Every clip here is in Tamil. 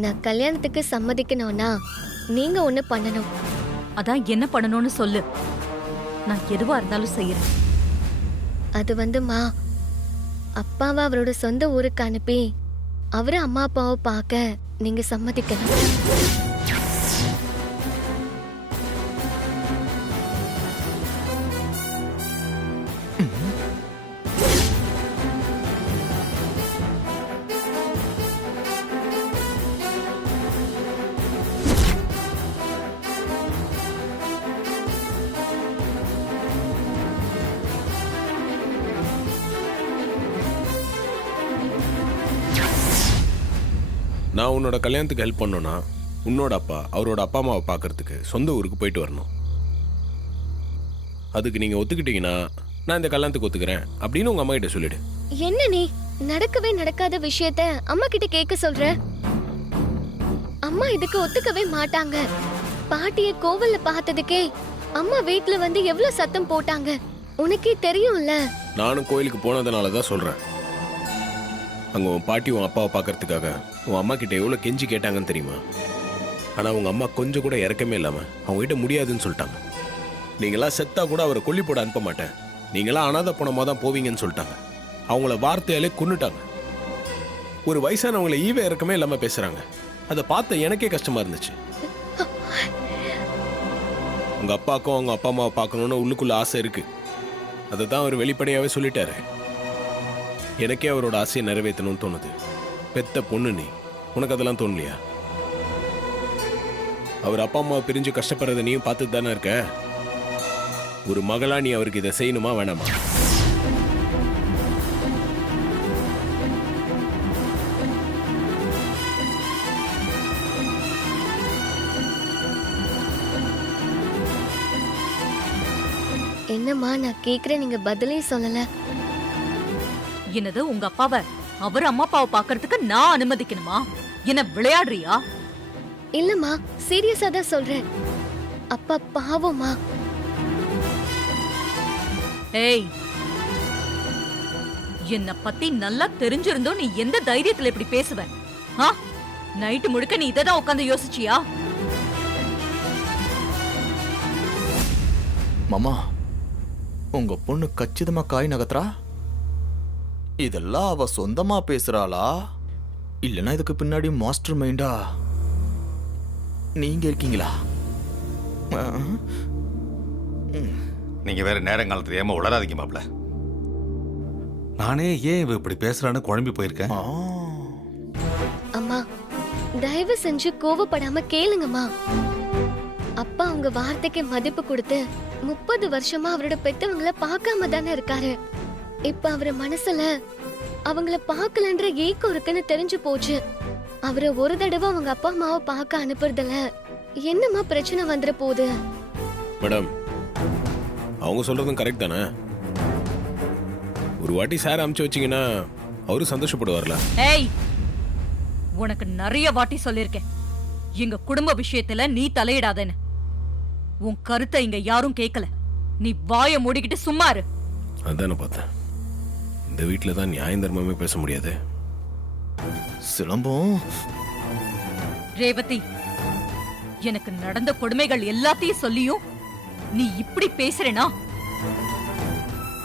நான் கல்யாணத்துக்கு சம்மதிக்கணும்னா நீங்க ஒண்ணு பண்ணணும். அதான் என்ன பண்ணணும்னு சொல்லு, நான் எதுவா இருந்தாலும் செய்யறேன். அது வந்துமா, அப்பாவை அவரோட சொந்த ஊருக்கு அனுப்பி அவரு அம்மா அப்பாவை பார்க்க நீங்க சம்மதிக்கணும். நான் உன்னோட கல்யாணத்துக்கு ஹெல்ப் பண்ணோன்னா உன்னோட அப்பா அவரோட அப்பா அம்மாவை பார்க்கறதுக்கு சொந்த ஊருக்கு போயிட்டு வரணும். அதுக்கு நீங்கள் ஒத்துக்கிட்டீங்கன்னா நான் இந்த கல்யாணத்துக்கு ஒத்துக்கிறேன் அப்படின்னு உங்கள் அம்மா கிட்ட சொல்லிடு. என்ன நீ நடக்கவே நடக்காத விஷயத்த அம்மா கிட்ட கேட்க சொல்ற? அம்மா இதுக்கு ஒத்துக்கவே மாட்டாங்க. பாட்டிய கோவில்ல பார்த்ததுக்கே அம்மா வீட்ல வந்து எவ்வளவு சத்தம் போட்டாங்க, உனக்கே தெரியும்ல. நானும் கோயிலுக்கு போனதுனால தான் சொல்கிறேன். அங்கே உன் பாட்டி உன் அப்பாவை பார்க்கறதுக்காக உன் அம்மா கிட்ட எவ்வளோ கெஞ்சி கேட்டாங்கன்னு தெரியுமா? ஆனால் உங்கள் அம்மா கொஞ்சம் கூட இறக்கமே இல்லாமல் அவங்ககிட்ட முடியாதுன்னு சொல்லிட்டாங்க. நீங்களாம் செத்தா கூட அவரை கொல்லி போட அனுப்ப மாட்டேன், நீங்களாம் அனாதை போனமாக தான் போவீங்கன்னு சொல்லிட்டாங்க. அவங்கள வார்த்தையாலே கொன்னுட்டாங்க. ஒரு வயசானவங்களை ஈவே இறக்கமே இல்லாமல் பேசுகிறாங்க. அதை பார்த்த எனக்கே கஷ்டமாக இருந்துச்சு. உங்கள் அப்பாவுக்கும் அவங்க அப்பா அம்மாவை பார்க்கணுன்னு உள்ளுக்குள்ள ஆசை இருக்குது. அதை தான் அவர் வெளிப்படையாகவே சொல்லிட்டாரு. எனக்கே அவரோட ஆசையை நிறைவேற்றணும்னு தோணுது. பெத்த பொண்ணு நீ, உனக்கு அதெல்லாம் தோணலையா? அவர் அப்பா அம்மாவை பிரிஞ்சு கஷ்டப்படுறத நீயும் பார்த்துட்டு தானே இருக்க. ஒரு மகளா நீ அவருக்கு இதை செய்யணுமா வேணாமா? என்னம்மா நான் கேக்குறேன், நீங்க பதிலே சொல்லல. என்னது, உங்க அப்பாவை அவர் அம்மா அப்பாவை பார்க்கறதுக்கு நான் அனுமதிக்கணுமா? என்ன விளையாடுறியா? இல்லம்மா, சீரியஸா தான் சொல்றேன். அப்பா பாவமா. ஏய், என்ன பத்தி நல்லா தெரிஞ்சிருந்தோ நீ எந்த தைரியத்துல இப்படி பேசுவ? நைட்டு முழுக்க நீ இததான் உட்கார்ந்து யோசிச்சியா? மாமா, உங்க பொண்ணு கச்சிதமா காய் நகத்துறா. இதெல்லாம் அவ சொந்தமா பேசுறாளா, இல்லனா இதுக்கு பின்னாடி மாஸ்டர் மைண்டா நீங்க இருக்கீங்களா? நீங்க வேற நேரங்காலம் தெரியாம உளராதீங்க மாப்ள. நானே ஏன் இவ இப்படி பேசுறான்னு குழம்பி போயிருக்கேன். அம்மா தயவு செஞ்சு கோவப்படாம கேளுங்கம்மா. அப்பா உங்க வார்த்தைக்கு மதிப்பு கொடுத்து 30 வருஷமா அவரோட பெத்தவங்களை பார்க்காம தானே இருக்காரு. இப்ப அவர் மனசுல அவங்கள பார்க்கலன்ற ஏக்கம் இருக்குன்னு தெரிஞ்சு போச்சு. அவரை ஒரு தடவை அவங்க அப்பா அம்மாவை பார்க்க அனுப்புறதுல என்னமா பிரச்சனை வந்துட போகுது? மேடம், அவங்க சொல்றதும் கரெக்ட் தானே. ஒரு வாட்டி சார் அமுச்சு வச்சீங்கன்னா அவரும் சந்தோஷப்படுவார்ல. ஏய், உனக்கு நிறைய வாட்டி சொல்லிருக்கேன், எங்க குடும்ப விஷயத்துல நீ தலையிடாதேன்னு. உன் கருத்தை இங்க யாரும் கேட்கல. நீ வாயை மூடிக்கிட்டு சும்மா இரு. அதான பார்த்தேன். இந்த வீட்டில் தான் நியாயம் தர்மமே பேச முடியாது. சிலம்பம். ரேவதி, எனக்கு நடந்த கொடுமைகள் எல்லாத்தையும் சொல்லியும் நீ இப்படி பேசுறேனா?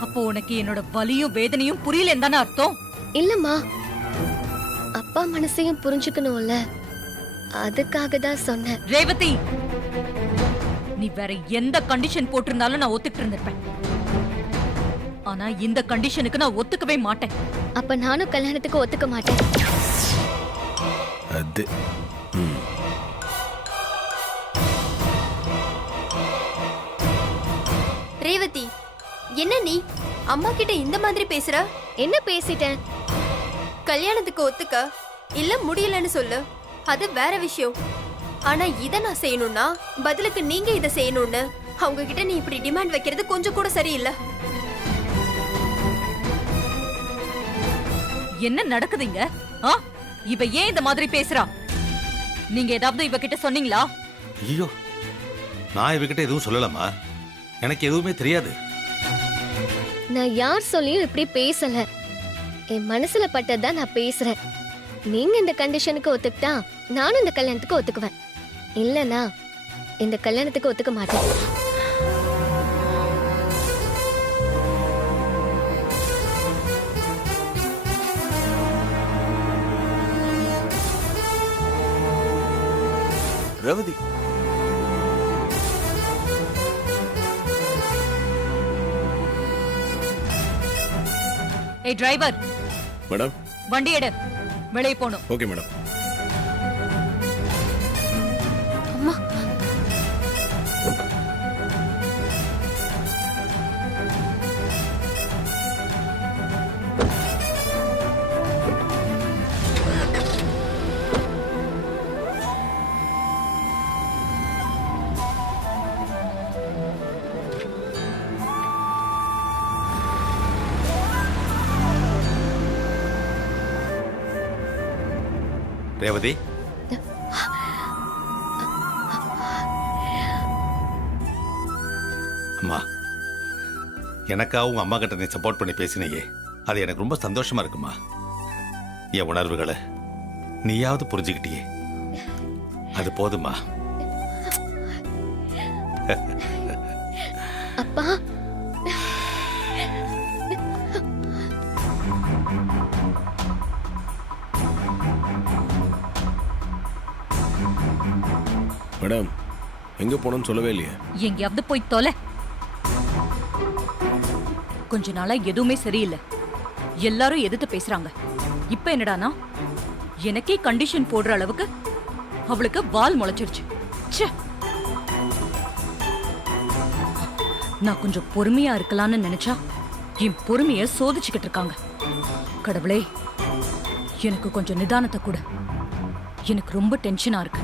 அப்போ உனக்கு என்னோட வலியும் வேதனையும் புரியலன்னு தானே அர்த்தம்? இல்லம்மா, அப்பா மனசையும் புரிஞ்சுக்கணும்ல, அதுக்காக தான் சொன்னேன். ரேவதி, நீ வேற எந்த கண்டிஷன் போட்டிருந்தாலும் நான் ஒத்துக்கிட்டு இருந்திருப்பேன். ஆனா இந்த கண்டிஷனுக்கு நான் ஒத்துக்கவே மாட்டேன். அப்ப நானும் கல்யாணத்துக்கு ஒத்துக்க மாட்டேன். அது ரேவதி, என்ன நீ அம்மா கிட்ட இந்த மாதிரி பேசுற? என்ன பேசிட்டேன்? கல்யாணத்துக்கு ஒத்துக்க இல்ல முடியலன்னு சொல்லு, அது வேற விஷயம். ஆனா இத நான் செய்யணும்னா பதிலுக்கு நீங்க இத செய்யணும்னு அவங்க கிட்ட நீ இப்படி டிமாண்ட் வைக்கிறது கொஞ்சம் கூட சரியில்லை. என்ன நடக்குதுங்க? இவ ஏன் இந்த மாதிரி பேசுறா? நீங்க ஏதாவது இவகிட்ட சொன்னீங்களா? ஐயோ, நான் இவகிட்ட எதுவும் சொல்லலாமா? எனக்கு எதுவுமே தெரியாது. நான் யார் சொல்லியும் இப்படி பேசல. என் மனசுல பட்டதான் நான் பேசுறேன். நீங்க இந்த கண்டிஷனுக்கு ஒத்துக்கிட்டா நானும் இந்த கல்யாணத்துக்கு ஒத்துக்குவேன். இல்லனா இந்த கல்யாணத்துக்கு ஒத்துக்க மாட்டேன். ரேவதி, ஏய் டிரைவர், மேடம். வண்டி எடு, வெளியே போகணும். Okay madam. ரேவதி, அம்மா, எனக்காக உங்க அம்மா கிட்ட நீ சப்போர்ட் பண்ணி பேசினீங்க, அது எனக்கு ரொம்ப சந்தோஷமா இருக்குமா. என் உணர்வுகளை நீயாவது புரிஞ்சுக்கிட்டியே, அது போதுமா. அப்பா, மேடம், எங்க போனோம்னு சொல்லவே இல்லையே. எங்கேயாவது போய் தொலை. கொஞ்ச நாளா எதுவுமே சரியில்லை. எல்லாரும் எதிர்த்து பேசுறாங்க. இப்ப என்னடானா எனக்கே கண்டிஷன் போடுற அளவுக்கு அவளுக்கு வால் முளைச்சிருச்சு. ச்சே. நான் கொஞ்சம் பொறுமையா இருக்கலாம்னு நினைச்சா என் பொறுமைய சோதிச்சுக்கிட்டு இருக்காங்க. கடவுளே, எனக்கு கொஞ்சம் நிதானத்தை கூட. எனக்கு ரொம்ப டென்ஷனா இருக்கு.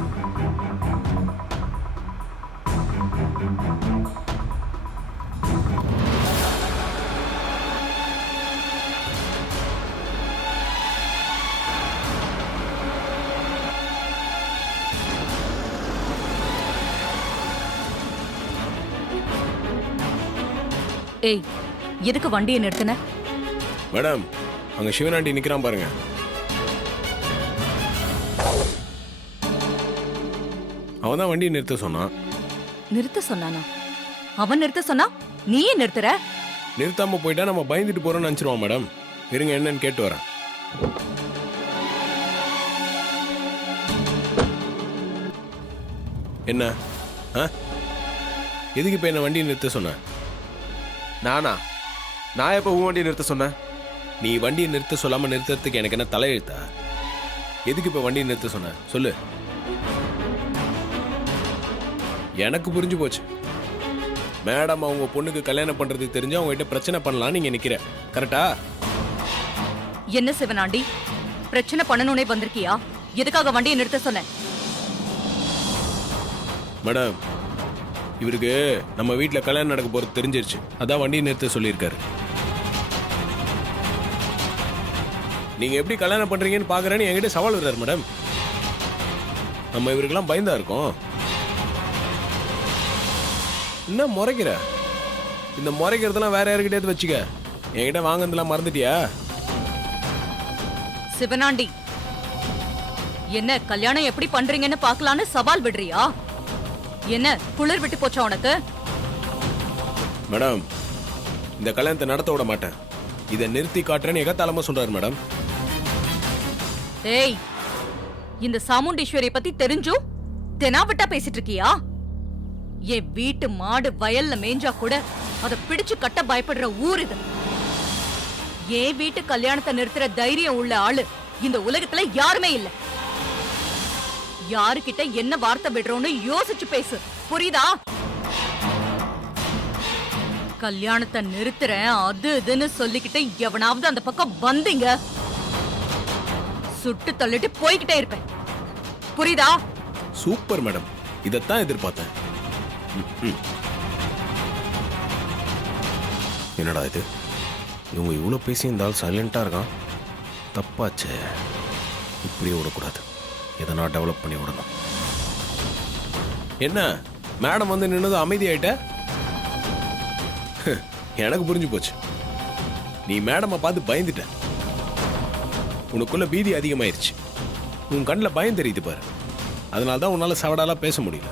ஏய், எதுக்கு வண்டியை நிறுத்தின? மேடம், அங்க சிவனாண்டி நிக்கிறான் பாருங்க. அவன் தான் வண்டியை நிறுத்த சொன்னான். நிறுத்த சொன்னானா? அவன் நிறுத்த சொன்னா நீயே நிறுத்துற? நிறுத்தாம போயிட்டா நம்ம பயந்துட்டு போறோம்னு நினைச்சிருவான் மேடம். இருங்க, என்னன்னு கேட்டு வரேன். என்ன எதுக்கு இப்ப என்ன வண்டியை நிறுத்த சொன்ன? நானா? நான் எப்போ உன் வண்டியை நிறுத்த சொன்னேன்? நீ வண்டியை நிறுத்த சொல்லாம நிறுத்துறதுக்கு எனக்கு என்ன தலையெழுத்தா? எதுக்கு இப்ப வண்டியை நிறுத்த சொன்ன சொல்லு. எனக்கு புரிஞ்சு போச்சு. மேடம் அவங்க பொண்ணுக்கு கல்யாணம் பண்றதுக்கு தெரிஞ்சு அவங்க கிட்ட பிரச்சனை பண்ணலாம் நீங்க நிக்கிற. கரெக்டா? என்ன சிவனாண்டி, பிரச்சனை பண்ணணும்னே வந்திருக்கியா? எதுக்காக வண்டியை நிறுத்த சொன்ன? மேடம், இவருக்கு நம்ம வீட்டுல கல்யாணம் நடக்க போறது தெரிஞ்சிருச்சு. அதான் வண்டியை நிறுத்த சொல்லியிருக்காரு. நீங்க எப்படி கல்யாணம் பண்றீங்கன்னு பாக்குறேன்னு என்கிட்ட சவால் விடுறாரு மேடம். நம்ம இவருக்கெல்லாம் பயந்தா இருக்கோம். என்ன முறைக்கிற? இந்த முறைக்கிறதெல்லாம் வேற யாருக்கிட்டே வச்சுக்க. என்கிட்ட வாங்கினதெல்லாம் மறந்துட்டியா? சிவனாண்டி, என்ன கல்யாணம் எப்படி பண்றீங்கன்னு பாக்கலான்னு சவால் விடுறியா? என்ன குளிர் விட்டு போச்சா உனக்கு? மேடம், இந்த கல்யாணத்தை நடத்த விட மாட்டேன். இதை நிறுத்தி காட்டுறேன்னு எகத்தாளமா சொல்றாரு மேடம். ஏய், இந்த சாமுண்டீஸ்வரியை பத்தி தெரிஞ்சும் தெனாவட்டா பேசிட்டு இருக்கியா? என் வீட்டு மாடு வயல்ல மேஞ்சா கூட அதை பிடிச்சு கட்ட பயப்படுற ஊர் இது. என் வீட்டு கல்யாணத்தை நிறுத்துற தைரியம் உள்ள ஆளு இந்த உலகத்துல யாருமே இல்ல. யாருக்கிட்ட என்ன வார்த்தை விடுறோம்னு யோசிச்சு பேசு, புரியுதா? கல்யாணத்தை நிறுத்துறேன் அது இதுன்னு சொல்லிக்கிட்டு எவனாவது அந்த பக்கம் வந்தீங்க, சுட்டு தள்ளிட்டு போய்கிட்டே இருப்பேன், புரியுதா? சூப்பர் மேடம், இதைத்தான் எதிர்பார்த்தேன். என்னடா இது, இவங்க இவ்வளோ பேசியிருந்தால் சைலண்டா இருக்கான். தப்பாச்சே, இப்படியே விடக்கூடாது. எதனா டெவலப் பண்ணி விடணும். என்ன மேடம் வந்து நின்னது அமைதியாயிட்ட? எனக்கு புரிஞ்சு போச்சு. நீ மேடமை பார்த்து பயந்துட்ட. உனக்குள்ள பீதி அதிகமாயிருச்சு. உன் கண்ணில் பயம் தெரியுது பாரு. அதனால தான் உன்னால் சவடாலாம் பேச முடியல.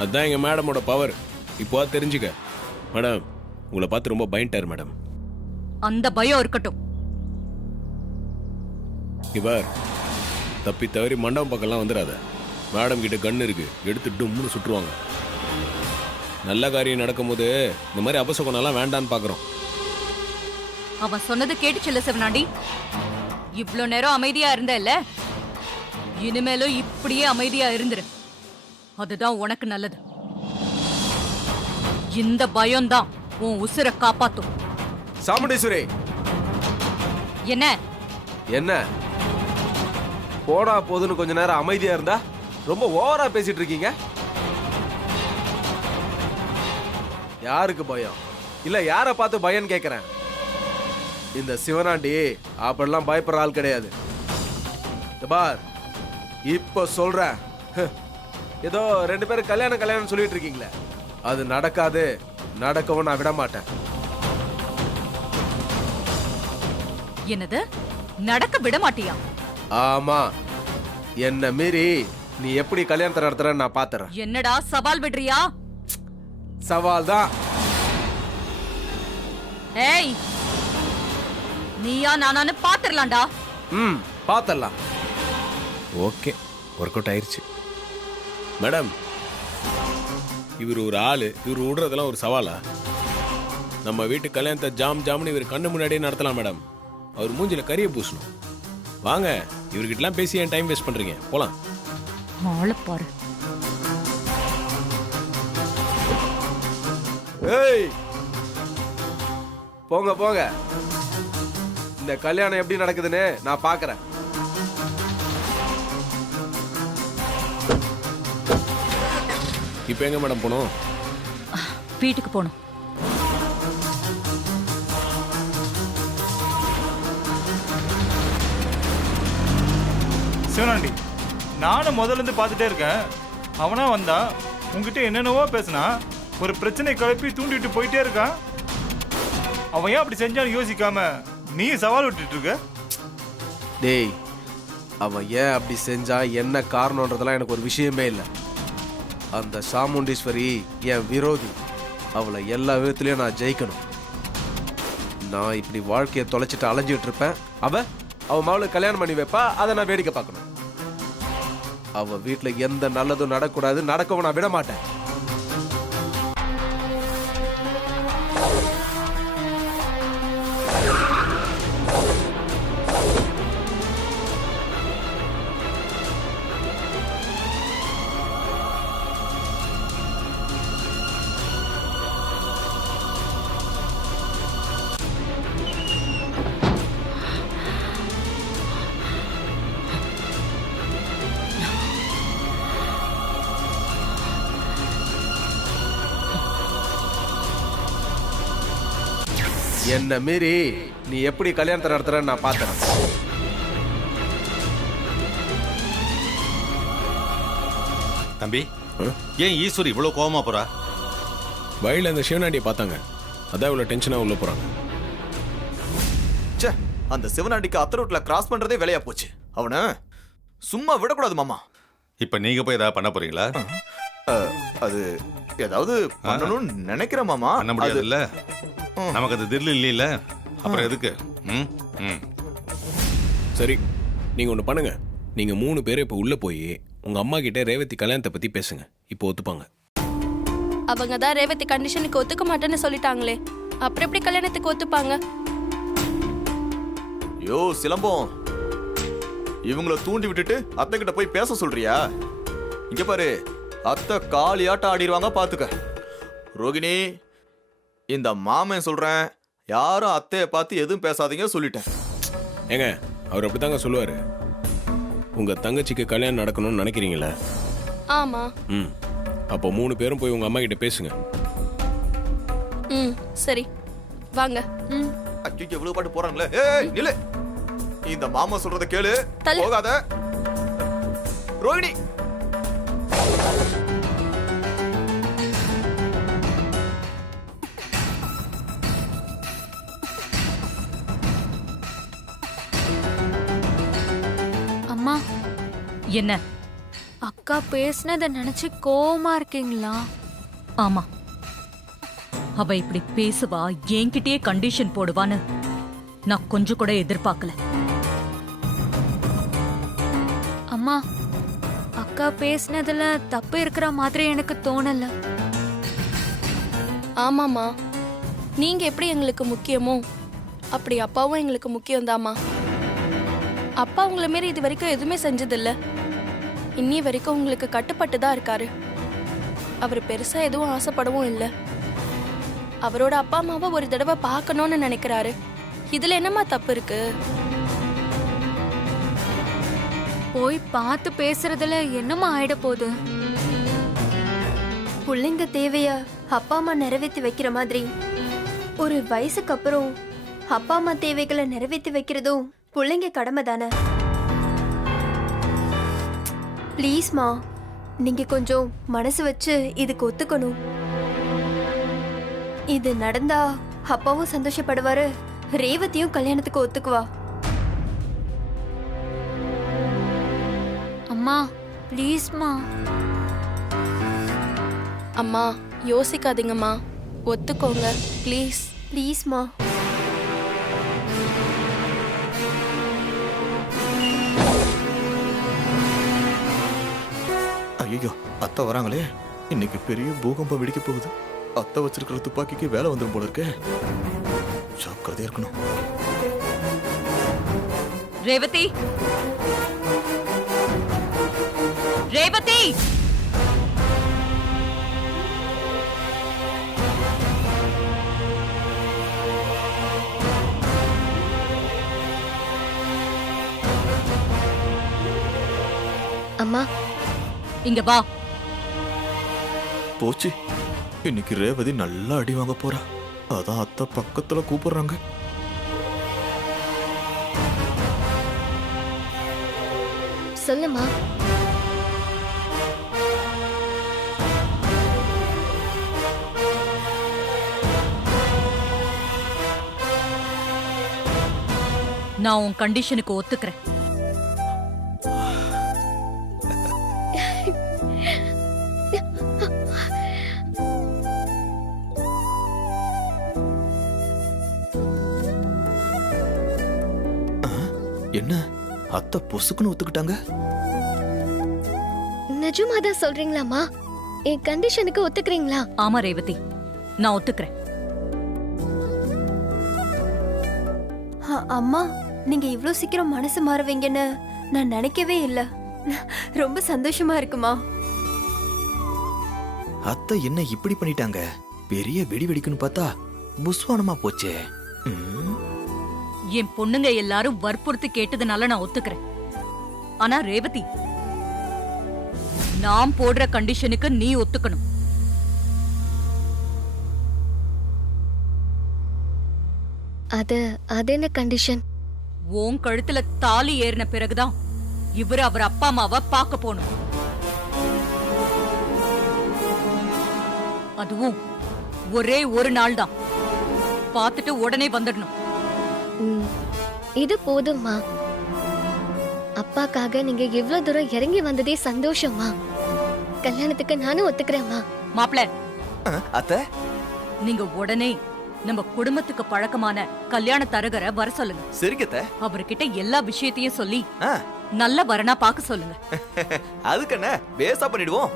அதுதான் எங்கள் மேடமோட பவர். இப்போ தெரிஞ்சுக்க. மேடம், உங்களை பார்த்து ரொம்ப பயன்ட்டார் மேடம். அந்த பயம் இருக்கட்டும். இவர் தப்பி தவறி மண்டபம் பக்கம்லாம் வந்துடாத. மேடம் கிட்ட கன் இருக்கு, எடுத்து டும்னு சுட்டுருவாங்க. நல்ல காரியம் நடக்கும்போது இந்த மாதிரி அபசகுணம்லாம் வேண்டான்னு பார்க்குறோம். அவன் சொன்னது கேட்டுச்சுல்ல சிவனாண்டி? இவ்ளோ நேரம் அமைதியா இருந்த இல்ல, இனிமேலும் இப்படியே அமைதியா இருந்துரு. அதுதான் உனக்கு நல்லது. இந்த பயம்தான் உன் உசுரை காப்பாத்தும். சாமுண்டீஸ்வரி, என்ன என்ன போடா போதுன்னு கொஞ்ச நேரம் அமைதியா இருந்தா ரொம்ப ஓவரா பேசிட்டு இருக்கீங்க. யாருக்கு பயம்? இல்ல யாரை பார்த்து பயம்னு கேக்குறேன். இந்த சிவனாண்டி அப்படிலாம் பயப்படுற ஆள் கிடையாது. இந்த பார், இப்ப சொல்றேன். ஏதோ 2 பேரும் கல்யாணம் சொல்லிட்டு இருக்கீங்களே, அது நடக்காது. நடக்கவும் நான் விட மாட்டேன். என்னது? நடக்க விட மாட்டியா? ஆமா, என்ன மீறி நீ எப்படி கல்யாணத்தை நடத்துறன்னு நான் பாத்துறேன். என்னடா சவால் விடுறியா? சவால் தான். ஏய், நீயா நானான்னு பாத்துறலாம்டா. பாத்தரலாம். ஓகே, ஒர்க் அவுட் ஆயிருச்சு. மேடம், இவர் ஒரு ஆளு, இவர் விடுறதெல்லாம் ஒரு சவாலா? நம்ம வீட்டு கல்யாணத்தை ஜாம்னு இவர் கண்ணு முன்னாடியே நடத்தலாம் மேடம். அவர் மூஞ்சில கறியை பூசணும். வாங்க, இவர்கிட்டலாம் பேசி ஏன் டைம் வேஸ்ட் பண்றீங்க? போலாம். ஆளை பாரு. ஏய், போங்க போங்க. இந்த கல்யாணம் எப்படி நடக்குதுன்னு நான் பாக்குறேன். இப்போ எங்க மேடம் போனோம்? வீட்டுக்கு போகணும். சிவனாண்டி, நானும் முதல்ல இருந்து பார்த்துட்டே இருக்கேன். அவனா வந்தா உங்ககிட்ட என்னென்னவோ பேசினா, ஒரு பிரச்சனை கிளப்பி தூண்டிட்டு போயிட்டே இருக்கான். அவன் ஏன் அப்படி செஞ்சான்னு யோசிக்காம நீ சவால் விட்டுட்டு இருக்க. டேய், அவன் ஏன் அப்படி செஞ்சா, என்ன காரணம்ன்றதெல்லாம் எனக்கு ஒரு விஷயமே இல்லை. அந்த சாமுண்டீஸ்வரி என் விரோதி. அவளை எல்லா விதத்துலயும் நான் ஜெயிக்கணும். நான் இப்படி வாழ்க்கையை தொலைச்சிட்டு அலைஞ்சிட்டு இருப்பேன். அவ மகளுக்கு கல்யாணம் பண்ணி வைப்பா, அதை நான் வேடிக்கை பார்க்கணும். அவ வீட்டுல எந்த நல்லதும் நடக்கூடாது, நடக்கவும் நான் விட மாட்டேன். என்ன மீறி நீ எப்படி கல்யாணத்தை நடத்துறன்னு நான் பார்த்தேன். தம்பி, ஏன் ஈஸ்வரி இவ்வளவு கோவமா போறா? வழியில் அந்த சிவனாண்டியை பார்த்தாங்க, அதான் இவ்வளோ டென்ஷனாக உள்ள போறாங்க. ச்சே, அந்த சிவனாண்டிக்கு அத்தரோட்ல கிராஸ் பண்றதே வேலையா போச்சு. அவனை சும்மா விடக்கூடாது மாமா. இப்ப நீங்க போய் ஏதாவது பண்ண போறீங்களா? அது ஏதாவது பண்ணணும்னு நினைக்கிறேன் மாமா. பண்ண முடியாது இல்ல, நமக்கு அது தில்லு இல்ல. அப்புறம் எதுக்கு? ம் ம் சரி, நீங்க ஒன்று பண்ணுங்க. நீங்க 3 பேரும் இப்போ உள்ள போய் உங்க அம்மா கிட்ட ரேவதி கல்யாணத்தை பத்தி பேசுங்க. இப்போ ஒத்துப்பாங்க. அவங்க தான் ரேவதி கண்டிஷனுக்கு ஒத்துக்க மாட்டேன்னு சொல்லிட்டாங்களே, அப்புறம் எப்படி கல்யாணத்துக்கு ஒத்துப்பாங்க? யோ சிலம்பம், இவங்கள தூண்டி விட்டுட்டு அத்தை கிட்ட போய் பேச சொல்றியா? இங்க பாரு, அத்தை காளியாட்ட ஆடிடுவாங்க பாத்துக்க. ரோகிணி, இந்த மாமன் சொல்றேன், யாரும் அத்தையை பார்த்து எதுவும் பேசாதீங்க சொல்லிட்டேன். ஏங்க, அவர் அப்படித்தாங்க சொல்லுவாரு. உங்க தங்கச்சிக்கு கல்யாணம் நடக்கணும்னு நினைக்கிறீங்களா? ஆமா. ம், அப்போ 3 பேரும் போய் உங்க அம்மா கிட்ட பேசுங்க. சரி, வாங்க. அக்கிக்கு எவ்வளவு பாட்டு போறாங்களே. ஏய் நில்லு, இந்த மாமா சொல்றத கேளு, தள்ளு. போகாத. ரோகிணி, என்ன? அக்கா பேசுனத நினைச்சு கோவமா இருக்கீங்களா? ஆமா, அவ இப்படி பேசுவா, என்கிட்டயே கண்டிஷன் போடுவான்னு நான் கொஞ்சம் கூட எதிர்பார்க்கல. அம்மா, அக்கா பேசுனதுல தப்பு இருக்கிற மாதிரி எனக்கு தோணல. ஆமாம்மா, நீங்க எப்படி எங்களுக்கு முக்கியமோ அப்படி அப்பாவும் எங்களுக்கு முக்கியம்தாம்மா. அப்பா உங்களை மாரி இது வரைக்கும் எதுவுமே செஞ்சதில்ல. இன்னி வரைக்கும் உங்களுக்கு கட்டுப்பட்டு தான் இருக்காரு. அவர் பெருசா எதுவும் ஆசைப்படவும் இல்லை. அவரோட அப்பா அம்மாவை ஒரு தடவை பார்க்கணும்னு நினைக்கிறாரு. இதுல என்னம்மா தப்பு இருக்கு? போய் பார்த்து பேசுறதுல என்னமா ஆயிட போகுது? பிள்ளைங்க தேவைய அப்பா அம்மா நிறைவேற்றி வைக்கிற மாதிரி ஒரு வயசுக்கு அப்புறம் அப்பா அம்மா தேவைகளை நிறைவேற்றி வைக்கிறதும் பிள்ளைங்க கடமை தானே. ப்ளீஸ்மா, நீங்க கொஞ்சம் மனசு வச்சு இதுக்கு ஒத்துக்கணும். இது நடந்தா அப்பாவும் சந்தோஷப்படுவாரு, ரேவதியும் கல்யாணத்துக்கு ஒத்துக்குவா. அம்மா ப்ளீஸ்மா. அம்மா யோசிக்காதீங்கம்மா, ஒத்துக்கோங்க ப்ளீஸ். ப்ளீஸ்மா. ஐயோ, அத்தை வராங்களே, இன்னைக்கு பெரிய பூகம்பம் வெடிக்க போகுது. அத்தை வச்சிருக்கிற துப்பாக்கிக்கு வேலை வந்துடும் போல இருக்கே. ஜாக்கிரதையா இருக்கணும். ரேவதி, ரேவதி! அம்மா, இங்க வா. போச்சு, இன்னைக்கு ரேவதி நல்லா அடி வாங்க போறா. அதான் அத்தை பக்கத்துல கூப்பிடுறாங்க. சொல்லுமா. நான் உன் கண்டிஷனுக்கு ஒத்துக்கிறேன். என்ன அத்தை பொசுக்குன்னு ஒத்துக்கிட்டாங்க? நிஜமாதான் சொல்றீங்களாமா? என் கண்டிஷனுக்கு ஒத்துக்கிறீங்களா? ஆமா ரேவதி, நான் ஒத்துக்கிறேன். அம்மா, நீங்க இவ்ளோ சீக்கிரம் மனசு மாறுவீங்கன்னு நான் நினைக்கவே இல்லை. ரொம்ப சந்தோஷமா இருக்குமா. அத்தை என்ன இப்படி பண்ணிட்டாங்க? பெரிய வெடி வெடிக்குன்னு பார்த்தா புஸ்வானமா போச்சே. என் பொண்ணுங்க எல்லாரும் வற்புறுத்தி கேட்டதுனால நான் ஒத்துக்கிறேன். ஆனா ரேவதி, நான் போடுற கண்டிஷனுக்கு நீ ஒத்துக்கணும். அது என்ன கண்டிஷன்? உன் கழுத்துல தாலி ஏறின பிறகுதான் இவரு அவர் அப்பா அம்மாவை பார்க்க போகணும். அதுவும் ஒரே ஒரு நாள் தான். பார்த்துட்டு உடனே வந்துடணும். இது போதும்மா. அப்பாக்காக நீங்க இவ்ளோ தூரம் இறங்கி வந்ததே சந்தோஷமா. கல்யாணத்துக்கு நானும் ஒத்துக்கிறேம்மா. மாப்பிள, அத்தை, நீங்க உடனே நம்ம குடும்பத்துக்கு பழக்கமான கல்யாண தரகரை வர சொல்லுங்க. சரிங்க. அவர்கிட்ட எல்லா விஷயத்தையும் சொல்லி நல்ல வரனா பார்க்க சொல்லுங்க. அதுக்கு என்ன, பேசா பண்ணிடுவோம்.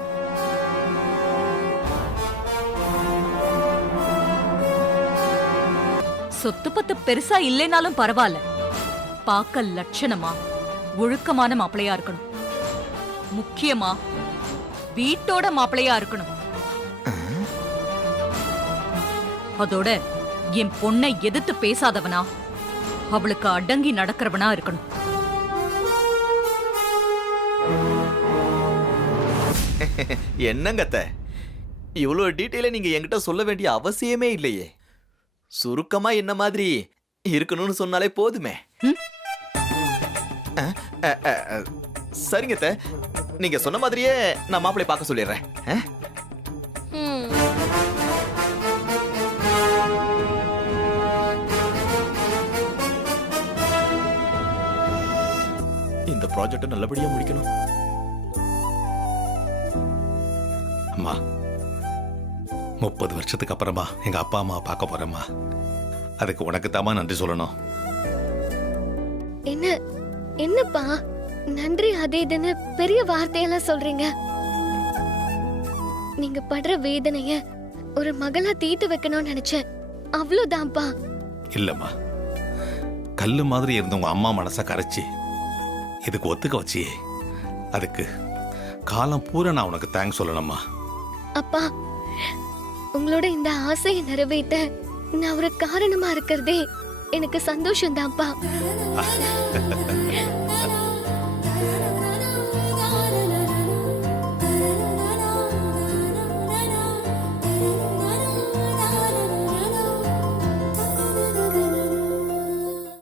சொத்து பத்து பெருசா இல்லைனாலும் பரவாயில்ல, பார்க்க லட்சணமா ஒழுக்கமான மாப்பிளையா இருக்கணும். முக்கியமா வீட்டோட மாப்பிளையா இருக்கணும். அதோட என் பொண்ணை எதிர்த்து பேசாதவனா, அவளுக்கு அடங்கி நடக்கிறவனா இருக்கணும். என்னங்க அத்தை, இவ்வளவு டீட்டெயில நீங்க என்கிட்ட சொல்ல வேண்டிய அவசியமே இல்லையே. சுருக்கமா என்ன மாதிரி இருக்கணும்னு சொன்னாலே போதுமே. சரிங்க அத்தை, நீங்க சொன்ன மாதிரியே நான் மாப்பிள்ளை பார்க்க சொல்லிடுறேன். இந்த ப்ராஜெக்டை நல்லபடியா முடிக்கணும். அம்மா 30 வருஷத்துக்கு அப்புறமா எங்க அப்பா அம்மாவை பார்க்க போறேம்மா. அதுக்கு உனக்கு தாமா நன்றி சொல்லணும். என்னப்பா நன்றி அது இதுன்னு பெரிய வார்த்தையெல்லாம் சொல்றீங்க. நீங்க படுற வேதனைய ஒரு மகளா தீர்த்து வைக்கணும்னு நினைச்சேன், அவ்வளவுதான்ப்பா. இல்லம்மா, கல்லு மாதிரி இருந்த உங்க அம்மா மனசை கரைச்சி இதுக்கு ஒத்துக்க வச்சியே, அதுக்கு காலம் பூரா நான் உனக்கு தேங்க்ஸ் சொல்லணும்மா. அப்பா, உங்களோட இந்த ஆசையை நிறைவேற்ற நான் ஒரு காரணமா இருக்கிறதே எனக்கு சந்தோஷம் தான்ப்பா.